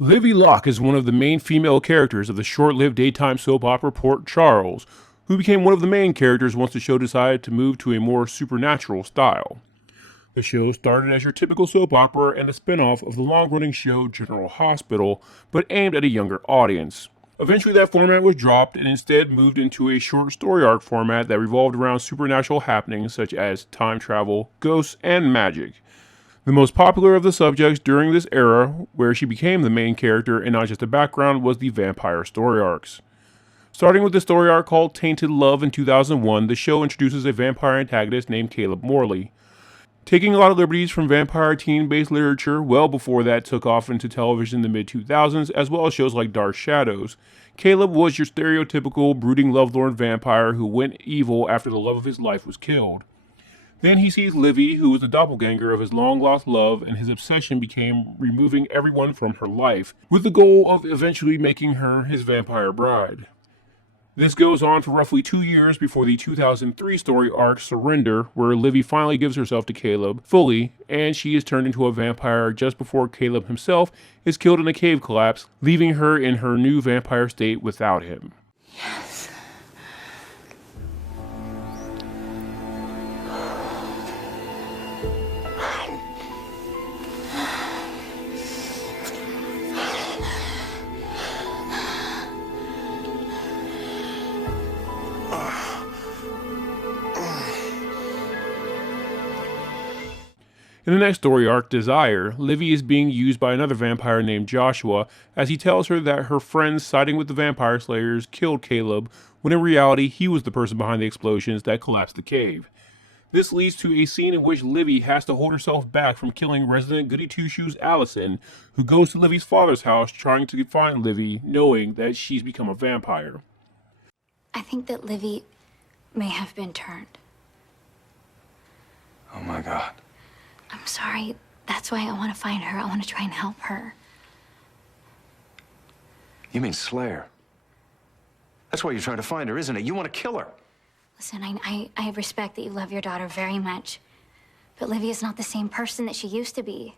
Livvie Locke is one of the main female characters of the short-lived daytime soap opera Port Charles, who became one of the main characters once the show decided to move to a more supernatural style. The show started as your typical soap opera and a spin-off of the long-running show General Hospital, but aimed at a younger audience. Eventually that format was dropped and instead moved into a short story arc format that revolved around supernatural happenings such as time travel, ghosts, and magic. The most popular of the subjects during this era, where she became the main character and not just a background, was the vampire story arcs. Starting with the story arc called Tainted Love in 2001, the show introduces a vampire antagonist named Caleb Morley. Taking a lot of liberties from vampire teen-based literature well before that took off into television in the mid-2000s, as well as shows like Dark Shadows, Caleb was your stereotypical brooding lovelorn vampire who went evil after the love of his life was killed. Then he sees Livvie, who was the doppelganger of his long-lost love, and his obsession became removing everyone from her life, with the goal of eventually making her his vampire bride. This goes on for roughly 2 years before the 2003 story arc Surrender, where Livvie finally gives herself to Caleb fully, and she is turned into a vampire just before Caleb himself is killed in a cave collapse, leaving her in her new vampire state without him. Yes. In the next story arc, Desire, Livvie is being used by another vampire named Joshua as he tells her that her friends siding with the vampire slayers killed Caleb, when in reality he was the person behind the explosions that collapsed the cave. This leads to a scene in which Livvie has to hold herself back from killing resident Goody Two-Shoes Allison, who goes to Livvie's father's house trying to find Livvie, knowing that she's become a vampire. I think that Livvie may have been turned. Oh my God. I'm sorry. That's why I want to find her. I want to try and help her. You mean Slayer? That's why you're trying to find her, isn't it? You want to kill her. Listen, I respect that you love your daughter very much, but Livvie is not the same person that she used to be.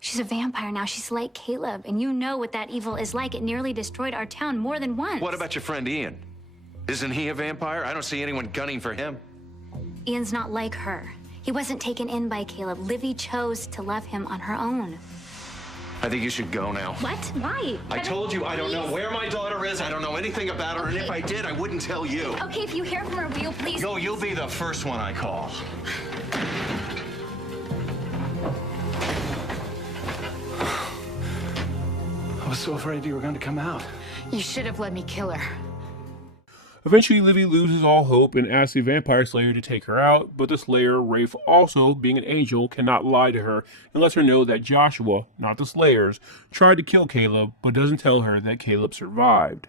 She's a vampire now. She's like Caleb, and you know what that evil is like. It nearly destroyed our town more than once. What about your friend Ian? Isn't he a vampire? I don't see anyone gunning for him. Ian's not like her. He wasn't taken in by Caleb. Livvie chose to love him on her own. I think you should go now. What? Why? I told you I don't know where my daughter is. I don't know anything about her, and if I did, I wouldn't tell you. Okay, if you hear from her, will you please? No, you'll be the first one I call. I was so afraid you were going to come out. You should have let me kill her. Eventually, Livvie loses all hope and asks the vampire slayer to take her out, but the slayer, Rafe, also being an angel, cannot lie to her and lets her know that Joshua, not the slayers, tried to kill Caleb, but doesn't tell her that Caleb survived.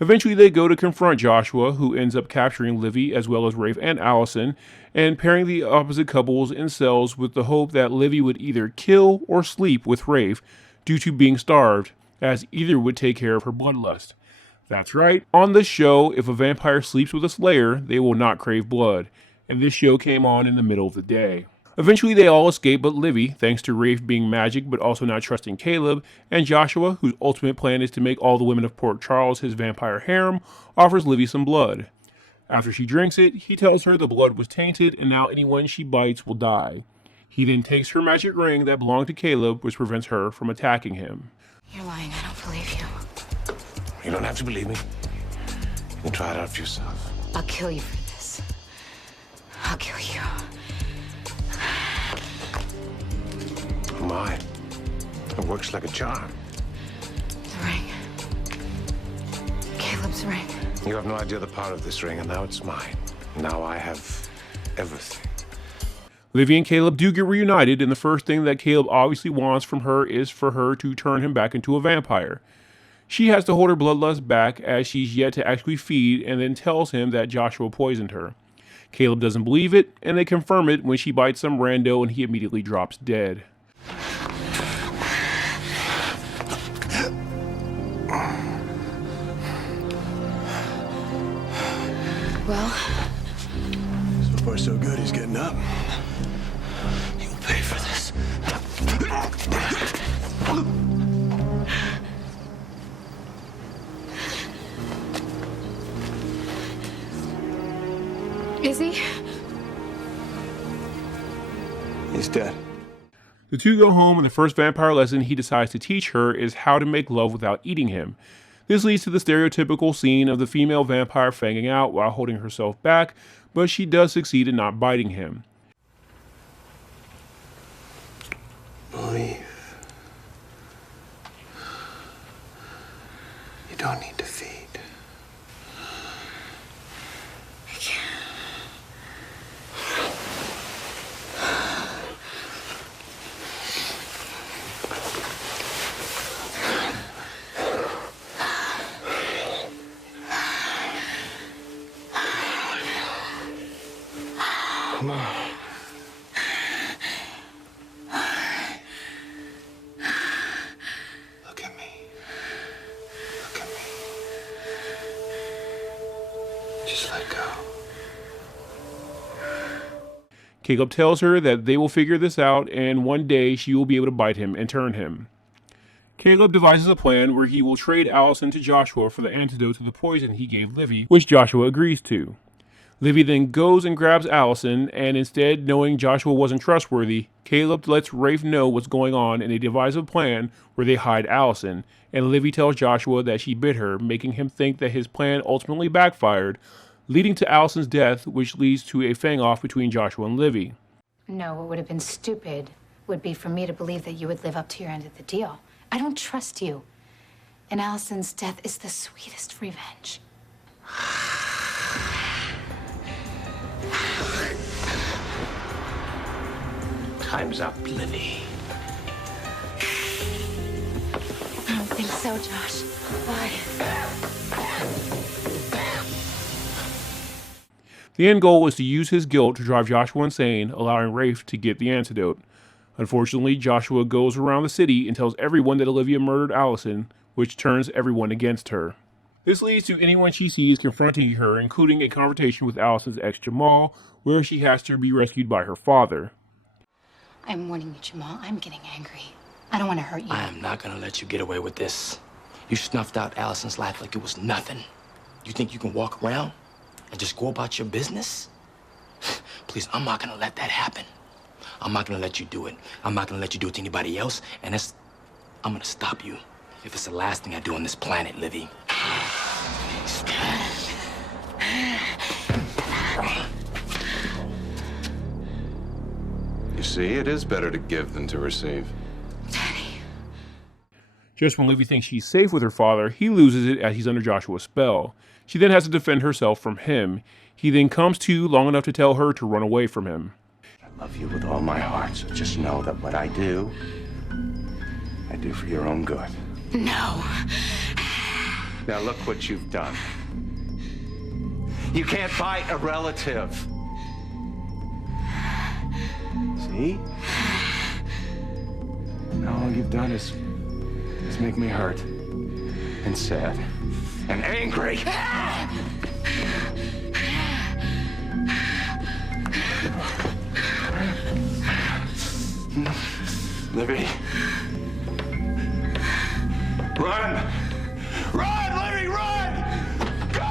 Eventually, they go to confront Joshua, who ends up capturing Livvie as well as Rafe and Allison, and pairing the opposite couples in cells with the hope that Livvie would either kill or sleep with Rafe due to being starved, as either would take care of her bloodlust. That's right, on this show, if a vampire sleeps with a slayer, they will not crave blood, and this show came on in the middle of the day. Eventually they all escape but Livvie, thanks to Rafe being magic but also not trusting Caleb, and Joshua, whose ultimate plan is to make all the women of Port Charles his vampire harem, offers Livvie some blood. After she drinks it, he tells her the blood was tainted and now anyone she bites will die. He then takes her magic ring that belonged to Caleb, which prevents her from attacking him. You're lying. I don't believe you. You don't have to believe me. You can try it out for yourself. I'll kill you for this. I'll kill you. Oh my. It works like a charm. The ring. Caleb's ring. You have no idea the power of this ring, and now it's mine. Now I have everything. Livvie and Caleb do get reunited, and the first thing that Caleb obviously wants from her is for her to turn him back into a vampire. She has to hold her bloodlust back as she's yet to actually feed, and then tells him that Joshua poisoned her. Caleb doesn't believe it, and they confirm it when she bites some rando and he immediately drops dead. Well, so far so good, he's getting up. You'll pay for this. Is he? He's dead. The two go home, and the first vampire lesson he decides to teach her is how to make love without eating him. This leads to the stereotypical scene of the female vampire fanging out while holding herself back, but she does succeed in not biting him. Believe. You don't need to feed. Come on. Look at me. Look at me. Just let go. Caleb tells her that they will figure this out, and one day she will be able to bite him and turn him. Caleb devises a plan where he will trade Allison to Joshua for the antidote to the poison he gave Livvie, which Joshua agrees to. Livvie then goes and grabs Allison, and instead, knowing Joshua wasn't trustworthy, Caleb lets Rafe know what's going on, and they devise a plan where they hide Allison, and Livvie tells Joshua that she bit her, making him think that his plan ultimately backfired, leading to Allison's death, which leads to a fang-off between Joshua and Livvie. No, what would have been stupid would be for me to believe that you would live up to your end of the deal. I don't trust you. And Allison's death is the sweetest revenge. Time's up, Livvie. I don't think so, Josh. Why? The end goal is to use his guilt to drive Joshua insane, allowing Rafe to get the antidote. Unfortunately, Joshua goes around the city and tells everyone that Olivia murdered Allison, which turns everyone against her. This leads to anyone she sees confronting her, including a confrontation with Allison's ex Jamal, where she has to be rescued by her father. I'm warning you, Jamal. I'm getting angry. I don't want to hurt you. I am not gonna let you get away with this. You snuffed out Allison's life like it was nothing. You think you can walk around and just go about your business? Please, I'm not gonna let that happen. I'm not gonna let you do it. I'm not gonna let you do it to anybody else, and I'm gonna stop you if it's the last thing I do on this planet, Livvie. You see, it is better to give than to receive. Just when Livvie thinks she's safe with her father, he loses it as he's under Joshua's spell. She then has to defend herself from him. He then comes to long enough to tell her to run away from him. I love you with all my heart, so just know that what I do for your own good. No. Now look what you've done. You can't bite a relative. See? Now all you've done is make me hurt and sad and angry. Livvie. Run! Run, Livvie, run! Go!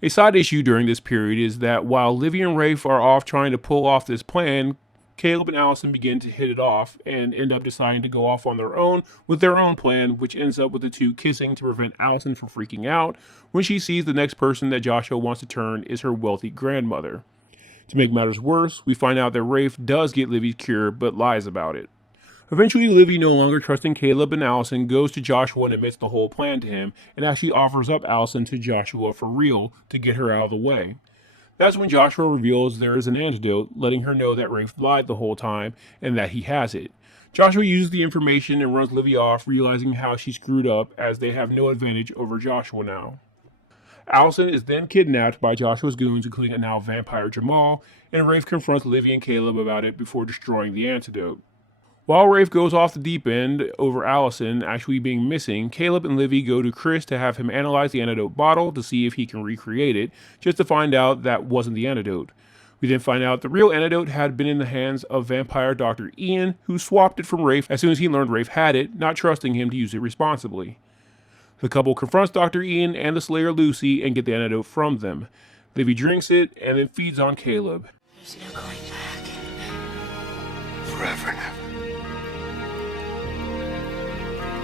A side issue during this period is that while Livvie and Rafe are off trying to pull off this plan, Caleb and Allison begin to hit it off and end up deciding to go off on their own with their own plan, which ends up with the two kissing to prevent Allison from freaking out when she sees the next person that Joshua wants to turn is her wealthy grandmother. To make matters worse, we find out that Rafe does get Livvie's cure but lies about it. Eventually, Livvie, no longer trusting Caleb and Allison, goes to Joshua and admits the whole plan to him and actually offers up Allison to Joshua for real to get her out of the way. That's when Joshua reveals there is an antidote, letting her know that Rafe lied the whole time and that he has it. Joshua uses the information and runs Livvie off, realizing how she screwed up as they have no advantage over Joshua now. Allison is then kidnapped by Joshua's goons, including a now vampire Jamal, and Rafe confronts Livvie and Caleb about it before destroying the antidote. While Rafe goes off the deep end over Allison actually being missing, Caleb and Livvie go to Chris to have him analyze the antidote bottle to see if he can recreate it, just to find out that wasn't the antidote. We then find out the real antidote had been in the hands of vampire Dr. Ian, who swapped it from Rafe as soon as he learned Rafe had it, not trusting him to use it responsibly. The couple confronts Dr. Ian and the Slayer Lucy and get the antidote from them. Livvie drinks it and then feeds on Caleb. There's no going back. Forever and ever.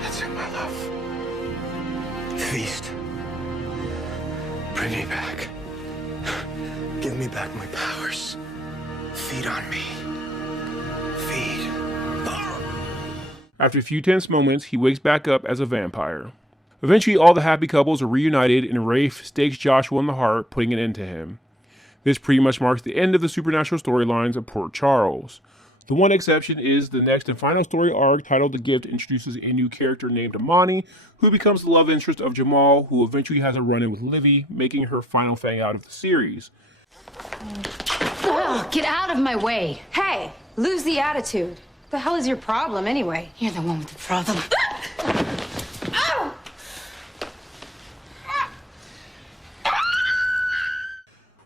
That's it, my love. Feast. Bring me back. Give me back my powers. Feed on me. Feed. After a few tense moments, he wakes back up as a vampire. Eventually, all the happy couples are reunited and Rafe stakes Joshua in the heart, putting an end to him. This pretty much marks the end of the supernatural storylines of Port Charles. The one exception is the next and final story arc titled The Gift introduces a new character named Amani, who becomes the love interest of Jamal, who eventually has a run-in with Livvie, making her final Fang out of the series. Oh, get out of my way. Hey, lose the attitude. What the hell is your problem anyway? You're the one with the problem.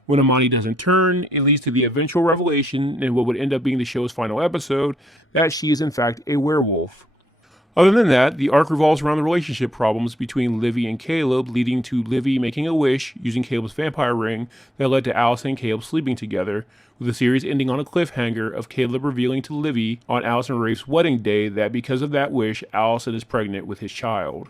When Amani doesn't turn, it leads to the eventual revelation in what would end up being the show's final episode, that she is in fact a werewolf. Other than that, the arc revolves around the relationship problems between Livvie and Caleb, leading to Livvie making a wish using Caleb's vampire ring that led to Allison and Caleb sleeping together, with the series ending on a cliffhanger of Caleb revealing to Livvie on Allison and Rafe's wedding day that because of that wish, Allison is pregnant with his child.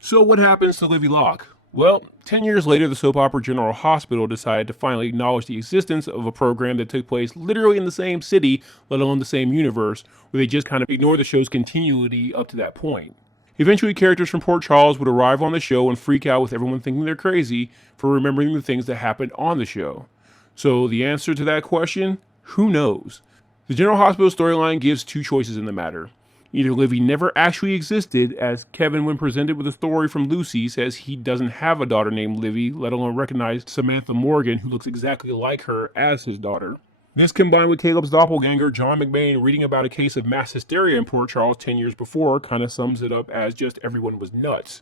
So what happens to Livvie Locke? Well, 10 years later, the soap opera General Hospital decided to finally acknowledge the existence of a program that took place literally in the same city, let alone the same universe, where they just kind of ignored the show's continuity up to that point. Eventually, characters from Port Charles would arrive on the show and freak out with everyone thinking they're crazy for remembering the things that happened on the show. So the answer to that question? Who knows? The General Hospital storyline gives two choices in the matter. Either Livvie never actually existed, as Kevin, when presented with a story from Lucy, says he doesn't have a daughter named Livvie, let alone recognize Samantha Morgan, who looks exactly like her, as his daughter. This, combined with Caleb's doppelganger, John McBain, reading about a case of mass hysteria in Port Charles 10 years before, kind of sums it up as just everyone was nuts.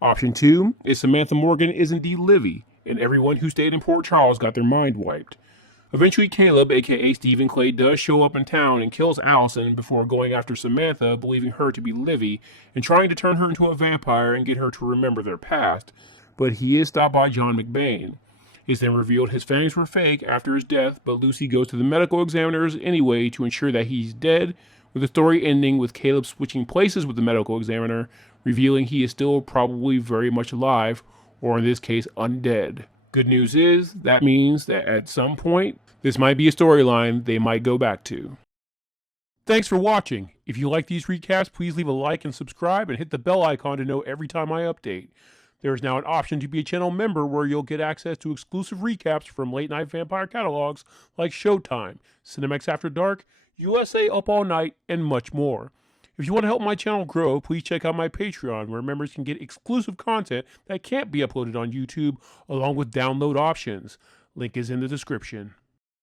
Option 2 is Samantha Morgan is indeed Livvie, and everyone who stayed in Port Charles got their mind wiped. Eventually, Caleb, aka Stephen Clay, does show up in town and kills Allison before going after Samantha, believing her to be Livvie, and trying to turn her into a vampire and get her to remember their past. But he is stopped by John McBain. It's then revealed his fangs were fake after his death, but Lucy goes to the medical examiners anyway to ensure that he's dead, with the story ending with Caleb switching places with the medical examiner, revealing he is still probably very much alive, or in this case, undead. Good news is, that means that at some point, this might be a storyline they might go back to. Thanks for watching. If you like these recaps, please leave a like and subscribe and hit the bell icon to know every time I update. There is now an option to be a channel member where you'll get access to exclusive recaps from late night vampire catalogs like Showtime, Cinemax After Dark, USA Up All Night, and much more. If you want to help my channel grow, please check out my Patreon, where members can get exclusive content that can't be uploaded on YouTube, along with download options. Link is in the description.